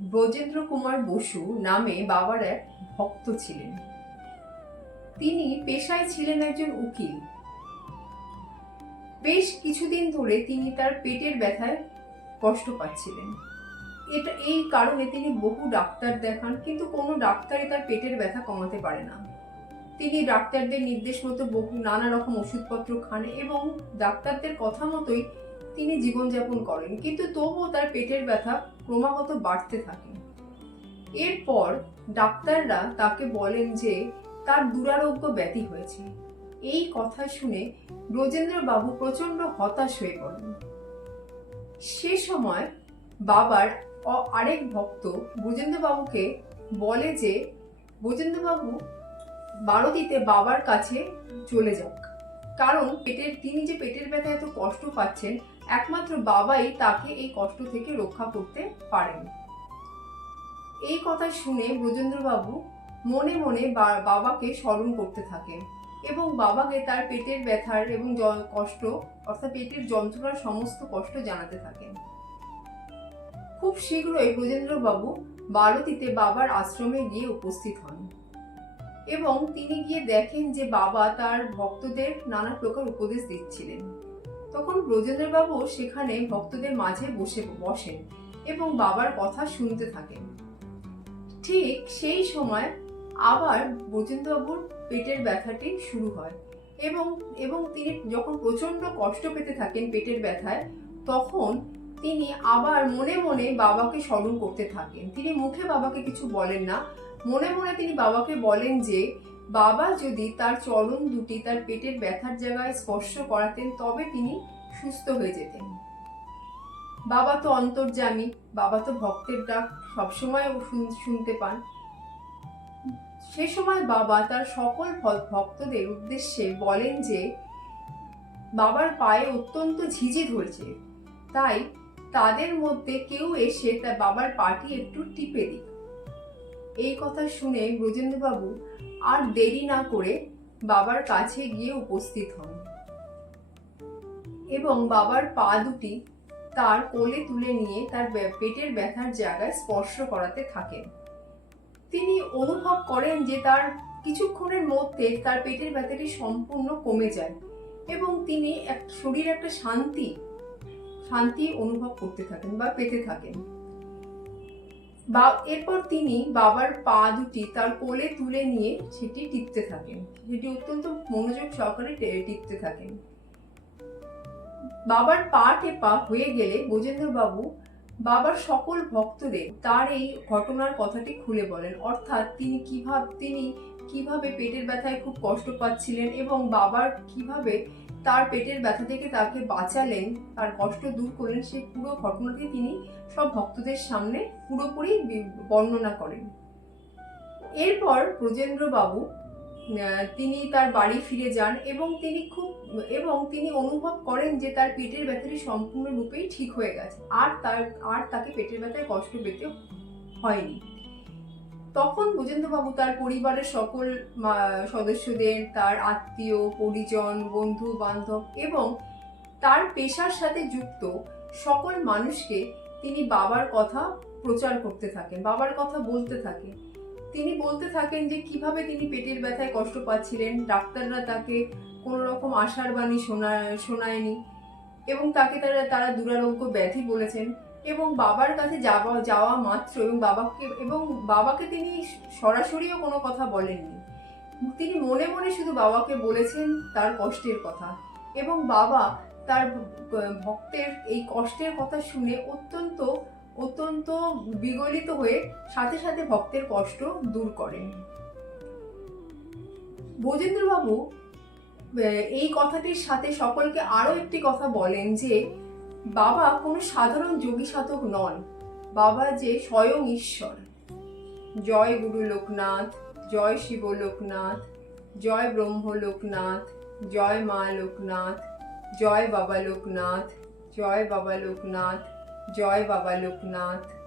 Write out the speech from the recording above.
ব্রজেন্দ্র কুমার বসু নামে বাবার এক ভক্ত ছিলেন। তিনি পেশায় ছিলেন একজন উকিল। বেশ কিছুদিন ধরে তিনি তার পেটের ব্যথায় কষ্ট পাচ্ছিলেন। এটা, এই কারণে তিনি বহু ডাক্তার দেখান, কিন্তু কোনো ডাক্তারই তার পেটের ব্যথা কমাতে পারে না। তিনি ডাক্তারদের নির্দেশ মতো বহু নানা রকম ওষুধপত্র খান এবং ডাক্তারদের কথা মতোই তিনি জীবনযাপন করেন, কিন্তু তবুও তার পেটের ব্যথা ক্রমাগত বাড়তে থাকে। এরপর ডাক্তাররা তাকে বলেন যে তার দুরারোগ্য ব্যাধি হয়েছে। এই কথা শুনে ব্রজেন্দ্র বাবু প্রচণ্ড হতাশ হয়ে পড়েন। সে সময় বাবার আরেক ভক্ত ব্রজেন্দ্র বাবুকে বলে যে ব্রজেন্দ্র বাবু বারোদিতে বাবার কাছে চলে যাক। কারণ পেটের, তিনি যে পেটের ব্যথা এত কষ্ট পাচ্ছেন, একমাত্র বাবাই তাকে এই কষ্ট থেকে রক্ষা করতে পারেন। এই কথা শুনে ব্রজেন্দ্রবাবু মনে মনে বাবাকে স্মরণ করতে থাকেন এবং বাবাকে তার পেটের ব্যথার এবং কষ্ট অর্থাৎ পেটের যন্ত্রণার সমস্ত কষ্ট জানাতে থাকেন। খুব শীঘ্রই ব্রজেন্দ্রবাবু বারতিতে বাবার আশ্রমে গিয়ে উপস্থিত হন। এবং তিনি গিয়ে দেখেন যে বাবা তার ভক্তদের নানা প্রকার উপদেশ দিচ্ছিলেন। তখন ব্রজেন্দ্রবাবু সেখানে ভক্তদের মাঝে বসে বসেন এবং বাবার কথা শুনতে থাকেন। ঠিক সেই সময় আবার ব্রজেন্দ্রবাবুর পেটের ব্যথাটি শুরু হয় এবং এবং তিনি যখন প্রচণ্ড কষ্ট পেতে থাকেন পেটের ব্যথায়, তখন তিনি আবার মনে মনে বাবাকে স্মরণ করতে থাকেন। তিনি মুখে বাবাকে কিছু বলেন না মনে মনে তিনি বাবাকে বলেন যে, বাবা যদি তার চরণ দুটি তার পেটের ব্যথার জায়গায় স্পর্শ করাতেন, তবে তিনি সুস্থ হয়ে যেতেন। বাবা তো অন্তর্যামী, বাবা তো ভক্তের ডাক সবসময় শুন- শুনতে পান। সে সময় বাবা তার সকল ভক্তদের উদ্দেশ্যে বলেন যে, বাবার পায়ে অত্যন্ত ঝিঝি ধরছে। তাই তাদের মধ্যে কেউ এসে তার বাবার পাটি একটু টিপে দিক। এই কথা শুনে ব্রজেন্দ্রবাবু আর দেরি না করে বাবার কাছে গিয়ে উপস্থিত হন এবং বাবার পা দুটি তার কোলে তুলে নিয়ে তার পেটের ব্যথার জায়গায় স্পর্শ করাতে থাকেন। তিনি অনুভব করেন যে তার কিছুক্ষণের মধ্যে তার পেটের ব্যথাটি সম্পূর্ণ কমে যায় এবং তিনি এক, শরীরে একটা শান্তি শান্তি অনুভব করতে থাকেন বা পেতে থাকেন। এরপর তিনি বাবার পা দুটি তার কোলে তুলে নিয়ে সেটি টিপতে থাকেন। সেটি অত্যন্ত মনোযোগ সহকারে টিপতে থাকেন। বাবার পা টেপা হয়ে গেলে বাবু বাবার সকল ভক্তদের তার এই ঘটনার কথাটি খুলে বলেন। অর্থাৎ তিনি কীভাবে তিনি কীভাবে পেটের ব্যথায় খুব কষ্ট পাচ্ছিলেন এবং বাবার কীভাবে তার পেটের ব্যথা থেকে তাকে বাঁচালেন, তার কষ্ট দূর করলেন, সেই পুরো ঘটনাটি তিনি সব ভক্তদের সামনে পুরোপুরি বর্ণনা করেন। এরপর ব্রজেন্দ্র বাবু তিনি তার বাড়ি ফিরে যান এবং তিনি খুব, এবং তিনি অনুভব করেন যে তার পেটের ব্যথাটি সম্পূর্ণরূপেই ঠিক হয়ে গেছে। আর তার, আর তাকে পেটের ব্যথায় কষ্ট পেতে হয়নি। তখন ব্রজেন্দ্রবাবু তার পরিবারের সকল সদস্যদের, তার আত্মীয়, পরিজন, বন্ধু, বান্ধব এবং তার পেশার সাথে যুক্ত সকল মানুষকে তিনি বাবার কথা প্রচার করতে থাকেন, বাবার কথা বলতে থাকেন। তিনি বলতে থাকেন যে কীভাবে তিনি পেটের ব্যথায় কষ্ট পাচ্ছিলেন, ডাক্তাররা তাকে কোনো রকম আশার বাণী শোনা, শোনায়নি এবং তাকে তারা তারা দুরারোগ্য ব্যাধি বলেছেন। এবং বাবার কাছে যাওয়া যাওয়া মাত্র এবং বাবাকে এবং বাবাকে তিনি সরাসরিও কোনো কথা বলেননি। তিনি মনে মনে শুধু বাবাকে বলেছেন তার কষ্টের কথা এবং বাবা তার ভক্তের এই কষ্টের কথা শুনে অত্যন্ত অত্যন্ত বিগলিত হয়ে সাথে সাথে ভক্তের কষ্ট দূর করেন। ব্রজেন্দ্রবাবু এই কথাটির সাথে সকলকে আরও একটি কথা বলেন যে বাবা কোনো সাধারণ যোগী সাধক নন। বাবা যে স্বয়ং ঈশ্বর। জয় গুরু লোকনাথ, জয় শিব লোকনাথ, জয় ব্রহ্ম লোকনাথ, জয় মা লোকনাথ, জয় বাবা লোকনাথ, জয় বাবা লোকনাথ, জয় বাবা লোকনাথ।